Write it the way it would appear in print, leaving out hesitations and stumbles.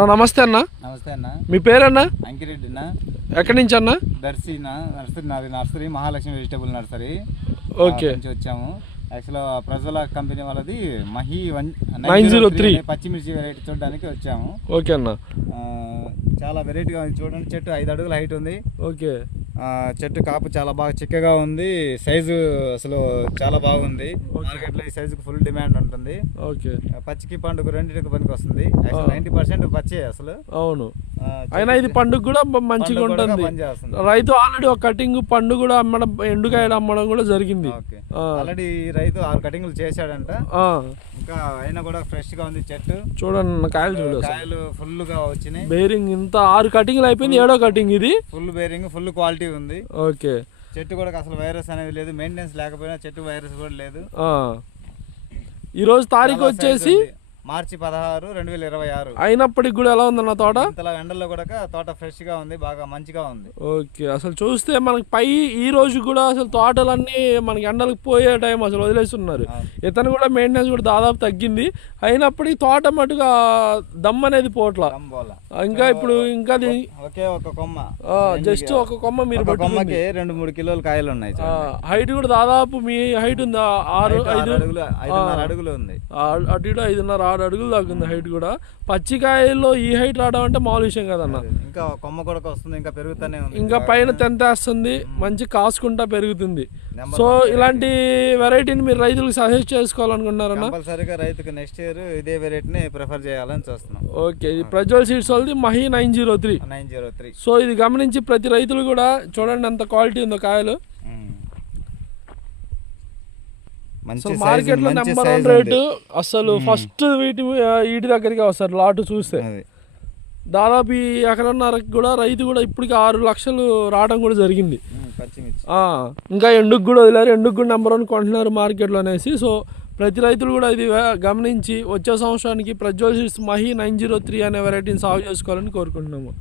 అన్న నమస్తే అన్న. నమస్తే అన్న. మీ పేరన్నా? అంకిరెడ్డి అన్న. ఎక్కడి నుంచి అన్న? దర్శి నర్సరీ, నాది nursery Mahalakshmi vegetable nursery. Okay, నుంచి వచ్చాము. యాక్చువల్గా ప్రజల కంపెనీ వాళ్ళది మహి 903 పచ్చిమిర్చి వెరైటీ చూడడానికి వచ్చాము. ఓకే అన్న. చాలా వెరైటీగా ఉంది చూడండి. చెట్టు 5 అడుగుల హైట్ ఉంది. ఓకే, చెట్టు కాపు చాలా బాగా చిక్కగా ఉంది. సైజు అసలు చాలా బాగుంది. మార్కెట్లో ఈ సైజుకి ఫుల్ డిమాండ్ ఉంటుంది. ఓకే, పచ్చికి పండుగ రెండింటికి పనికి వస్తుంది. 90% పచ్చే అసలు. అవును, అయినా ఇది పండుగ కూడా మంచిగా ఉంటుంది. రైతు ఆల్రెడీ ఒక కటింగ్ పండు కూడా అమ్మడం, ఎండుకాయలు అమ్మడం కూడా జరిగింది. ఆల్రెడీ రైతు 6 కటింగ్లు చేశాడంట. ఇంకా అయినా కూడా ఫ్రెష్ గా ఉంది చెట్టు. చూడండి కాయలు, చూడండి కాయలు ఫుల్ గా వచ్చినాయి. బేరింగ్ ఇంత 6 కటింగ్లు అయిపోయింది, 7వ కటింగ్ ఇది. ఫుల్ బేరింగ్, ఫుల్ క్వాలిటీ ఉంది. ఓకే, చెట్టు కూడా అసలు వైరస్ అనేది లేదు. మెయింటెనెన్స్ లేకపోయినా చెట్టు వైరస్ కూడా లేదు. ఈ రోజు తారీఖు వచ్చేసి మార్చి 16, 2026. అయినప్పటికి కూడా ఎలా ఉందన్న తోట? ఇంతలా ఎండల్లో కూడా తోట ఫ్రెష్ గా ఉంది, బాగా మంచిగా ఉంది. ఓకే, అసలు చూస్తే మనకి పై ఈ రోజు కూడా అసలు తోటలన్నీ మనకి ఎండలకు పోయే టైం అసలు వదిలేస్తున్నారు. ఇతను కూడా మెయింటెనెన్స్ కూడా దాదాపు తగ్గింది. అయినప్పటికీ తోట మటుగా దమ్ అనేది పోట్ల. ఇంకా ఇప్పుడు ఇంకా ఒకే ఒక కొమ్మ, జస్ట్ ఒక కొమ్మ, మీరు కొమ్మకి 2-3 కిలోల కాయలు ఉన్నాయి. హైట్ కూడా దాదాపు మీ హైట్ ఉంది 5 అడుగులు ఉంది. అటు ఇటు 5.5-6 అడుగులు దాకా ఉంది హైట్ కూడా. పచ్చికాయల్లో ఈ హైట్ రావడం అంటే మామూలు విషయం కదన్న. ఇంకా కొమ్మ కూడా వస్తుంది, ఇంకా పెరుగుతూనే ఉంది. ఇంకా పైన తెంతేస్తుంది, మంచి కాసుకుంటా పెరుగుతుంది. సో ఇలాంటి వెరైటీని మీరు రైతులకు సజెస్ట్ చేసుకోవాలనుకుంటున్నారన్న? కంపల్సరీగా రైతుకు నెక్స్ట్ ఇయర్ ఇదే వెరైటీని ప్రిఫర్ చేయాలని చూస్తున్నాం. ఓకే, ఇది ప్రజ్వల్ సీడ్స్ వాళ్ళది మహి 903. సో ఇది గమనించి ప్రతి రైతులు కూడా చూడండి ఎంత క్వాలిటీ ఉందో కాయలు. మార్కెట్ లో నెంబర్ 1 రేటు. అసలు ఫస్ట్ వీటి దగ్గరికి వస్తారు లాటు చూస్తే. దాదాపు ఈ ఎకరన్నరకి కూడా రైతు కూడా ఇప్పటికి 6 లక్షలు రావడం కూడా జరిగింది. ఇంకా ఎండుకు కూడా వదిలేరు, ఎండుకు కూడా నెంబర్ 1 కొంటున్నారు మార్కెట్లో అనేసి. సో ప్రతి రైతులు కూడా ఇది గమనించి వచ్చే సంవత్సరానికి ప్రజ్వల్ సీడ్స్ మహి 903 అనే వెరైటీని సాగు చేసుకోవాలని కోరుకుంటున్నాము.